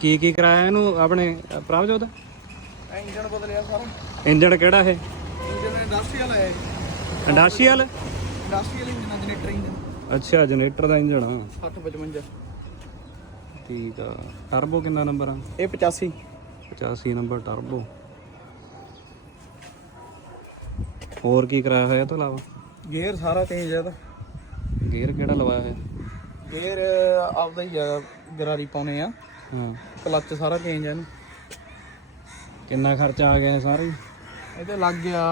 ਕੀ ਕਰਾਇਆ ਇਹਨੂੰ ਆਪਣੇ ਪ੍ਰਭਜੋਤ? ਇੰਜਣ ਬਦਲਿਆ ਸਾਰਾ। ਇੰਜਣ ਕਿਹੜਾ ਇਹ? ਇੰਜਣ ਇੰਡਸਟਰੀਅਲ ਹੈ। Industrial engine generator engine. ਅੱਛਾ ਜਨਰੇਟਰ ਦਾ ਇੰਜਣ ਆ। 6055 ਠੀਕ ਆ। ਟਰਬੋ ਕਿੰਨਾ ਨੰਬਰ ਆ? ਇਹ 85 ਨੰਬਰ ਟਰਬੋ। ਹੋਰ ਕੀ ਕਰਾਇਆ ਹੋਇਆ ਇਹ ਤੋਂ ਇਲਾਵਾ? ਗੇਅਰ ਸਾਰਾ ਚੇਂਜ ਹੈ। ਗੇਅਰ ਕਿਹੜਾ ਲਵਾਇਆ ਹੋਇਆ? ਗੇਅਰ ਆਪਦਾ ਹੀ ਆ, ਗਰਾਰੀ ਪਾਉਣੇ ਆ। ਹਾਂ। ਕਲੱਚ ਸਾਰਾ ਚੇਂਜ ਹੈ ਇਹਨੂੰ। ਕਿੰਨਾ ਖਰਚਾ ਆ ਗਿਆ ਸਾਰਾ ਹੀ? ਇਹਦੇ ਲੱਗ ਗਿਆ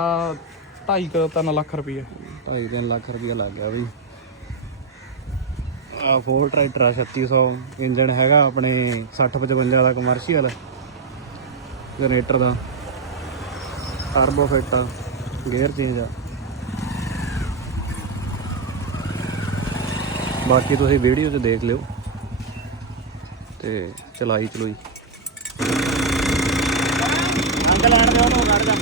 2.5-3 ਲੱਖ ਰੁਪਏ। 2.5-3 ਲੱਖ ਰੁਪਇਆ ਲੱਗ ਗਿਆ ਬਈ। ਆ ਫੋਰ ਟਰੈਕਟਰ ਆ 3600। ਇੰਜਣ ਹੈਗਾ ਆਪਣੇ 6055 ਦਾ ਕਮਰਸ਼ੀਅਲ। ਜਨਰੇਟਰ ਦਾ ਟਰਬੋ ਫਿੱਟ ਆ। ਗੇਅਰ ਚੇਂਜ ਆ। ਬਾਕੀ ਤੁਸੀਂ ਵੀਡੀਓ 'ਚ ਦੇਖ ਲਿਓ ਤੇ ਚਲਾਈ ਚਲੂਈ। ਅੰਕਲ ਆਣ ਦੇ ਉਹਨੂੰ ਕੱਢ ਜਾ।